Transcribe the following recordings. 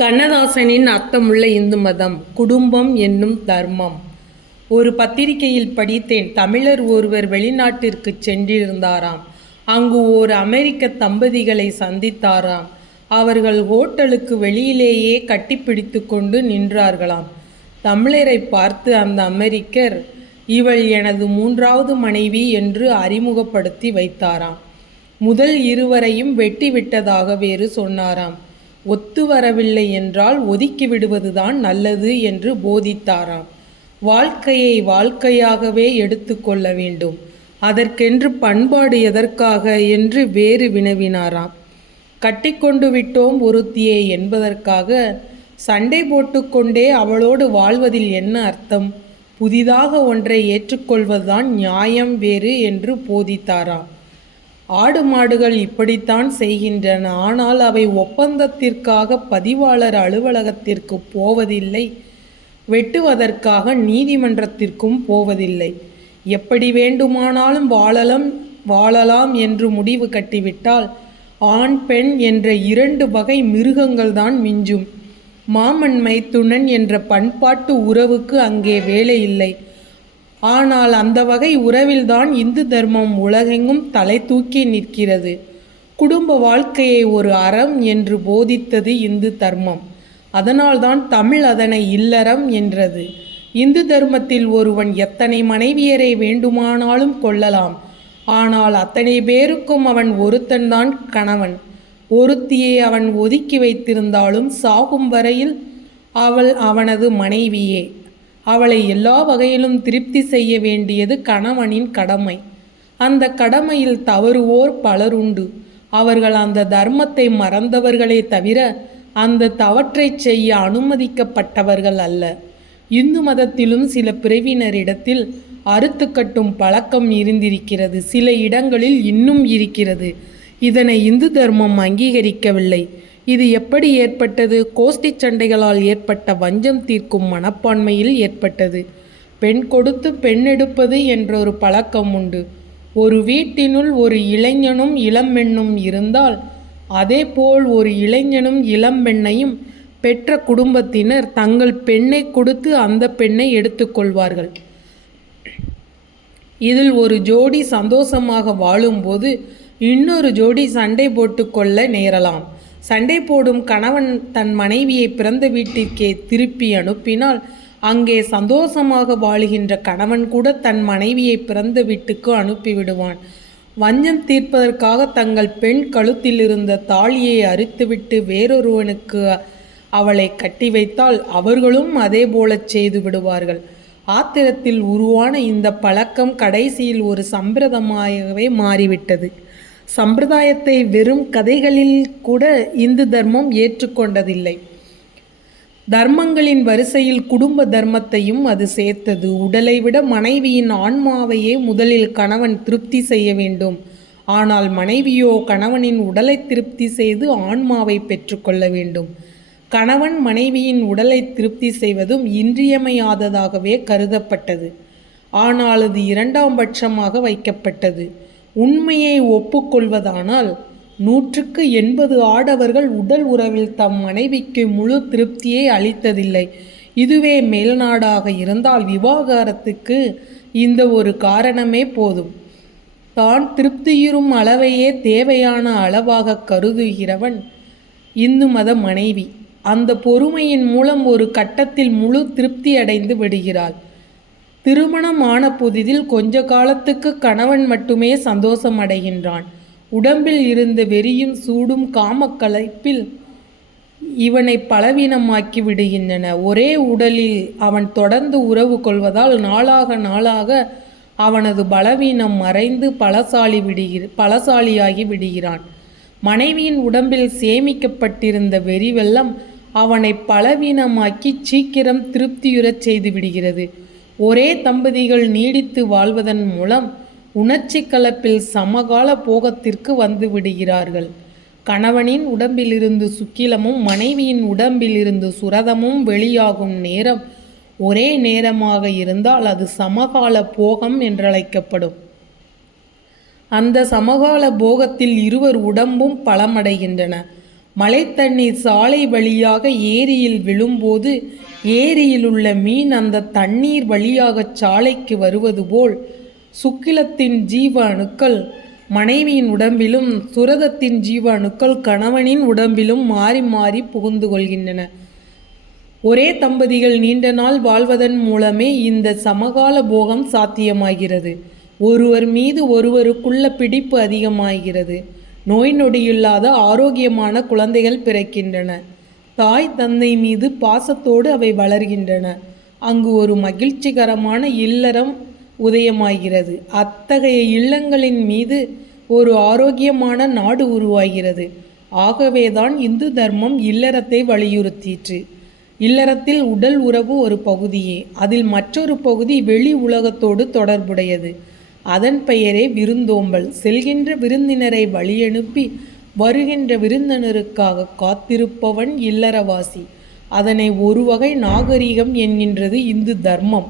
கண்ணதாசனின் அர்த்தமுள்ள இந்து மதம் குடும்பம் என்னும் தர்மம். ஒரு பத்திரிகையில் படித்தேன். தமிழர் ஒருவர் வெளிநாட்டிற்கு சென்றிருந்தாராம். அங்கு ஓர் அமெரிக்க தம்பதிகளை சந்தித்தாராம். அவர்கள் ஹோட்டலுக்கு வெளியிலேயே கட்டிப்பிடித்து கொண்டு நின்றார்களாம். தமிழரை பார்த்து அந்த அமெரிக்கர் இவள் எனது மூன்றாவது மனைவி என்று அறிமுகப்படுத்தி வைத்தாராம். முதல் இருவரையும் வெட்டி விட்டதாக வேறு சொன்னாராம். ஒத்து வரவில்லை என்றால் ஒதுக்கி விடுவதுதான் நல்லது என்று போதித்தாராம். வாழ்க்கையை வாழ்க்கையாகவே எடுத்துக்கொள்ள வேண்டும். அதற்கென்று பண்பாடு எதற்காக என்று வேறு வினவினாராம். கட்டிக்கொண்டு விட்டோம் ஒருத்தியே என்பதற்காக சண்டை போட்டுக்கொண்டே அவளோடு வாழ்வதில் என்ன அர்த்தம்? புதிதாக ஒன்றை ஏற்றுக்கொள்வதுதான் நியாயம் வேறு என்று போதித்தாராம். ஆடு மாடுகள் இப்படித்தான் செய்கின்றன. ஆனால் அவை ஒப்பந்தத்திற்காக பதிவாளர் அலுவலகத்திற்கு போவதில்லை. வெட்டுவதற்காக நீதிமன்றத்திற்கும் போவதில்லை. எப்படி வேண்டுமானாலும் வாழலாம் வாழலாம் என்று முடிவு கட்டிவிட்டால் ஆண் பெண் என்ற இரண்டு வகை மிருகங்கள்தான் மிஞ்சும். மாமன் மைத்துனன் என்ற பண்பாட்டு உறவுக்கு அங்கே வேலை இல்லை. ஆனால் அந்த வகை உறவில்தான் இந்து தர்மம் உலகெங்கும் தலை தூக்கி நிற்கிறது. குடும்ப வாழ்க்கையை ஒரு அறம் என்று போதித்தது இந்து தர்மம். அதனால்தான் தமிழ் அதனை இல்லறம் என்றது. இந்து தர்மத்தில் ஒருவன் எத்தனை மனைவியரை வேண்டுமானாலும் கொள்ளலாம். ஆனால் அத்தனை பேருக்கும் அவன் ஒருத்தன்தான் கணவன். ஒருத்தியை அவன் ஒதுக்கி வைத்திருந்தாலும் சாகும் வரையில் அவள் அவனது மனைவியே. அவளை எல்லா வகையிலும் திருப்தி செய்ய வேண்டியது கணவனின் கடமை. அந்த கடமையில் தவறுவோர் பலருண்டு அவர்கள் அந்த தர்மத்தை மறந்தவர்களே தவிர அந்த தவற்றை செய்ய அனுமதிக்கப்பட்டவர்கள் அல்ல. இந்து மதத்திலும் சில பிரிவினரிடத்தில் அறுத்து கட்டும் பழக்கம் இருந்திருக்கிறது. சில இடங்களில் இன்னும் இருக்கிறது. இதனை இந்து தர்மம் அங்கீகரிக்கவில்லை. இது எப்படி ஏற்பட்டது? கோஷ்டி சண்டைகளால் ஏற்பட்ட வஞ்சம் தீர்க்கும் மனப்பான்மையில் ஏற்பட்டது. பெண் கொடுத்து பெண் எடுப்பது என்ற ஒரு பழக்கம் உண்டு. ஒரு வீட்டினுள் ஒரு இளைஞனும் இளம்பெண்ணும் இருந்தால் அதேபோல் ஒரு இளைஞனும் இளம்பெண்ணையும் பெற்ற குடும்பத்தினர் தங்கள் பெண்ணை கொடுத்து அந்த பெண்ணை எடுத்துக்கொள்வார்கள் இதில் ஒரு ஜோடி சந்தோஷமாக வாழும்போது இன்னொரு ஜோடி சண்டை போட்டுக்கொள்ள நேரலாம். சண்டை போடும் கணவன் தன் மனைவியை பிறந்த வீட்டிற்கே திருப்பி அனுப்பினால் அங்கே சந்தோஷமாக வாழுகின்ற கணவன் கூட தன் மனைவியை பிறந்த வீட்டுக்கு அனுப்பிவிடுவான். வஞ்சம் தீர்ப்பதற்காக தங்கள் பெண் கழுத்தில் இருந்த தாலியை அறுத்துவிட்டு வேறொருவனுக்கு அவளை கட்டி வைத்தால் அவர்களும் அதே போலச் செய்து விடுவார்கள். ஆத்திரத்தில் உருவான இந்த பழக்கம் கடைசியில் ஒரு சம்பிரதமாகவே மாறிவிட்டது. சம்பிரதாயத்தை வெறும் கதைகளில் கூட இந்து தர்மம் ஏற்றுக்கொண்டதில்லை. தர்மங்களின் வரிசையில் குடும்ப தர்மத்தையும் அது சேர்த்தது. உடலை விட மனைவியின் ஆன்மாவையே முதலில் கணவன் திருப்தி செய்ய வேண்டும். ஆனால் மனைவியோ கணவனின் உடலை திருப்தி செய்து ஆன்மாவை பெற்றுக்கொள்ள வேண்டும். கணவன் மனைவியின் உடலை திருப்தி செய்வதும் இன்றியமையாததாகவே கருதப்பட்டது. ஆனால் அது இரண்டாம் பட்சமாக வைக்கப்பட்டது. உண்மையை ஒப்புக்கொள்வதானால் நூற்றுக்கு எண்பது ஆடவர்கள் உடல் உறவில் தம் மனைவிக்கு முழு திருப்தியை அளித்ததில்லை. இதுவே மேல்நாடாக இருந்தால் விவாகரத்துக்கு இந்த ஒரு காரணமே போதும். தான் திருப்தியுறும் அளவையே தேவையான அளவாக கருதுகிறவன் இந்து மத மனைவி. அந்த பொறுமையின் மூலம் ஒரு கட்டத்தில் முழு திருப்தி அடைந்து விடுகிறாள். திருமணம் ஆன புதிதில் கொஞ்ச காலத்துக்கு கணவன் மட்டுமே சந்தோஷம் அடைகின்றான். உடம்பில் இருந்த வெறியும் சூடும் காமக்கலைப்பில் இவனை பலவீனமாக்கி விடுகின்றன. ஒரே உடலில் அவன் தொடர்ந்து உறவு கொள்வதால் நாளாக நாளாக அவனது பலவீனம் மறைந்து பலசாலி விடுகிற பலசாலியாகி விடுகிறான். மனைவியின் உடம்பில் சேமிக்கப்பட்டிருந்த வெறி வெள்ளம் அவனை பலவீனமாக்கி சீக்கிரம் திருப்தியுறச் செய்து விடுகிறது. ஒரே தம்பதிகள் நீடித்து வாழ்வதன் மூலம் உணர்ச்சி கலப்பில் சமகால போகத்திற்கு வந்து விடுகிறார்கள். கணவனின் உடம்பிலிருந்து சுக்கிலமும் மனைவியின் உடம்பிலிருந்து சுரதமும் வெளியாகும் நேரம் ஒரே நேரமாக இருந்தால் அது சமகால போகம் என்றழைக்கப்படும். அந்த சமகால போகத்தில் இருவர் உடம்பும் பலமடைகின்றன. மழை தண்ணீர் சாலை வழியாக ஏரியில் விழும்போது ஏரியில் உள்ள மீன் அந்த தண்ணீர் வழியாக சாலைக்கு வருவது போல் சுக்கிலத்தின் ஜீவ அணுக்கள் மனைவியின் உடம்பிலும் சுரதத்தின் ஜீவ அணுக்கள் கணவனின் உடம்பிலும் மாறி மாறி புகுந்து கொள்கின்றன. ஒரே தம்பதிகள் நீண்ட நாள் வாழ்வதன் மூலமே இந்த சமகால போகம் சாத்தியமாகிறது. ஒருவர் மீது ஒருவருக்குள்ள பிடிப்பு அதிகமாகிறது. நோய் நொடியில்லாத ஆரோக்கியமான குழந்தைகள் பிறக்கின்றன. தாய் தந்தை மீது பாசத்தோடு அவை வளர்கின்றன. அங்கு ஒரு மகிழ்ச்சிகரமான இல்லறம் உதயமாகிறது. அத்தகைய இல்லங்களின் மீது ஒரு ஆரோக்கியமான நாடு உருவாகிறது. ஆகவேதான் இந்து தர்மம் இல்லறத்தை வலியுறுத்திற்று. இல்லறத்தில் உடல் உறவு ஒரு பகுதியே. அதில் மற்றொரு பகுதி வெளி உலகத்தோடு தொடர்புடையது. அதன் பெயரே விருந்தோம்பல். செல்கின்ற விருந்தினரை வழியனுப்பி வருகின்ற விருந்தினருக்காக காத்திருப்பவன் இல்லறவாசி. அதனை ஒரு வகை நாகரிகம் என்கின்றது இந்து தர்மம்.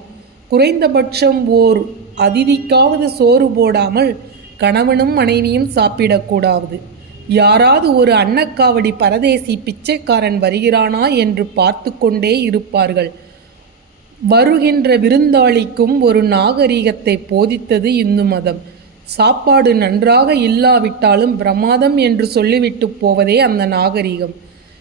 குறைந்தபட்சம் ஓர் அதிதிக்காவது சோறு போடாமல் கணவனும் மனைவியும் சாப்பிடக்கூடாது. யாராவது ஒரு அன்னக்காவடி பரதேசி பிச்சைக்காரன் வருகிறானா என்று பார்த்து கொண்டே இருப்பார்கள். வருகின்ற விருந்தாளிக்கும் ஒரு நாகரிகத்தை போதித்தது இந்து மதம். சாப்பாடு நன்றாக இல்லாவிட்டாலும் பிரமாதம் என்று சொல்லிவிட்டு போவதே அந்த நாகரிகம்.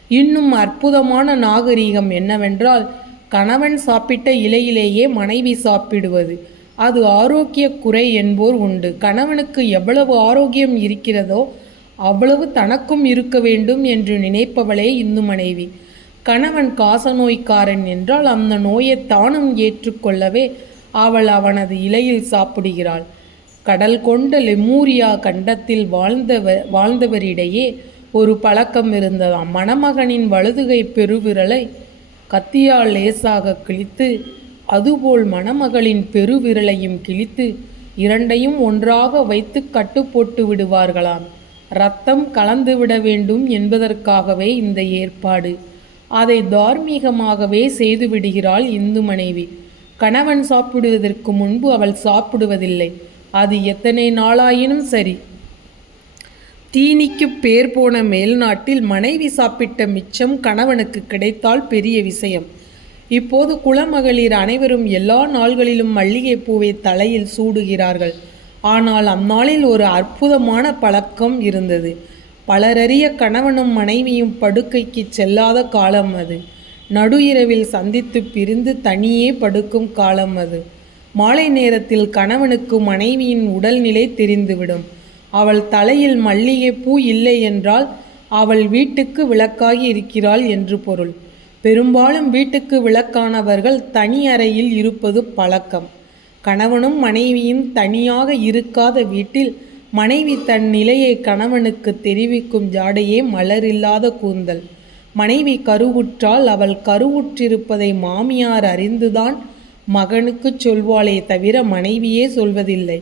இன்னும் அற்புதமான நாகரிகம் என்னவென்றால் கணவன் சாப்பிட்ட இலையிலேயே மனைவி சாப்பிடுவது. அது ஆரோக்கிய குறை என்போர் உண்டு. கணவனுக்கு எவ்வளவு ஆரோக்கியம் இருக்கிறதோ அவ்வளவு தனக்கும் இருக்க வேண்டும் என்று நினைப்பவளே இந்து மனைவி. கணவன் காசநோய்க்காரன் என்றால் அந்த நோயை தானும் ஏற்றுக்கொள்ளவே அவள் அவனது இலையில் சாப்பிடுகிறாள். கடல் கொண்ட லெமூரியா கண்டத்தில் வாழ்ந்தவ வாழ்ந்தவரிடையே ஒரு பழக்கம் இருந்ததாம். மணமகனின் வலதுகை பெருவிரலை கத்தியால் லேசாக கிழித்து அதுபோல் மணமகளின் பெருவிரலையும் கிழித்து இரண்டையும் ஒன்றாக வைத்து கட்டு போட்டு விடுவார்களாம். ரத்தம் கலந்துவிட வேண்டும் என்பதற்காகவே இந்த ஏற்பாடு. அதை தார்மீகமாகவே செய்துவிடுகிறாள் இந்து மனைவி. கணவன் சாப்பிடுவதற்கு முன்பு அவள் சாப்பிடுவதில்லை. அது எத்தனை நாளாயினும் சரி. தீனிக்கு பேர் போன மேல்நாட்டில் மனைவி சாப்பிட்ட மிச்சம் கணவனுக்கு கிடைத்தால் பெரிய விஷயம். இப்போது குலமகளிர் அனைவரும் எல்லா நாள்களிலும் மல்லிகைப்பூவை தலையில் சூடுகிறார்கள். ஆனால் அந்நாளில் ஒரு அற்புதமான பழக்கம் இருந்தது. பலரறிய கணவனும் மனைவியும் படுக்கைக்கு செல்லாத காலம் அது. நடு இரவில் சந்தித்து பிரிந்து தனியே படுக்கும் காலம் அது. மாலை நேரத்தில் கணவனுக்கு மனைவியின் உடல்நிலை தெரிந்துவிடும். அவள் தலையில் மல்லிகைப்பூ இல்லை என்றால் அவள் வீட்டுக்கு விளக்காகி இருக்கிறாள் என்று பொருள். பெரும்பாலும் வீட்டுக்கு விளக்கானவர்கள் தனி அறையில் இருப்பது பழக்கம். கணவனும் மனைவியும் தனியாக இருக்காத வீட்டில் மனைவி தன் நிலையை கணவனுக்கு தெரிவிக்கும் ஜாடையே மலரில்லாத கூந்தல். மனைவி கருவுற்றால் அவள் கருவுற்றிருப்பதை மாமியார் அறிந்துதான் மகனுக்கு சொல்வாளே தவிர மனைவியே சொல்வதில்லை.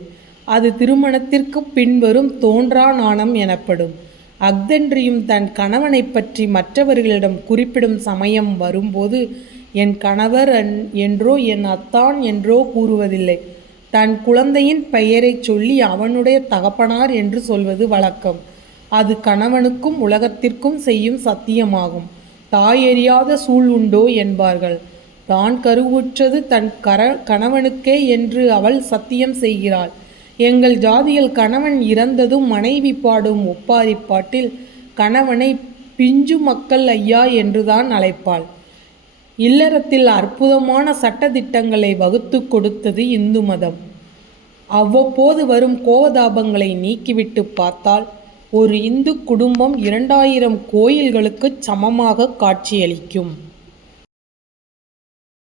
அது திருமணத்திற்கு பின்வரும் தோன்றா நாணம் எனப்படும். அஃதென்றியும் தன் கணவனை பற்றி மற்றவர்களிடம் குறிப்பிடும் சமயம் வரும்போது என் கணவர் என்றோ என் அத்தான் என்றோ கூறுவதில்லை. தன் குழந்தையின் பெயரைச் சொல்லி அவனுடைய தகப்பனார் என்று சொல்வது வழக்கம். அது கணவனுக்கும் உலகத்திற்கும் செய்யும் சத்தியமாகும். தாயறியாத சூழ் உண்டோ என்பார்கள். தான் கருவுற்றது தன் கர கணவனுக்கே என்று அவள் சத்தியம் செய்கிறாள். எங்கள் ஜாதியில் கணவன் இறந்ததும் மனைவி பாடும் ஒப்பாரி பாட்டில் கணவனை பிஞ்சு மக்கள் ஐயா என்றுதான் அழைப்பாள். இல்லறத்தில் அற்புதமான சட்டதிட்டங்களை வகுத்து கொடுத்தது இந்து மதம். அவ்வப்போது வரும் கோவதாபங்களை நீக்கிவிட்டு பார்த்தால் ஒரு இந்து குடும்பம் இரண்டாயிரம் கோயில்களுக்கு சமமாக காட்சியளிக்கும்.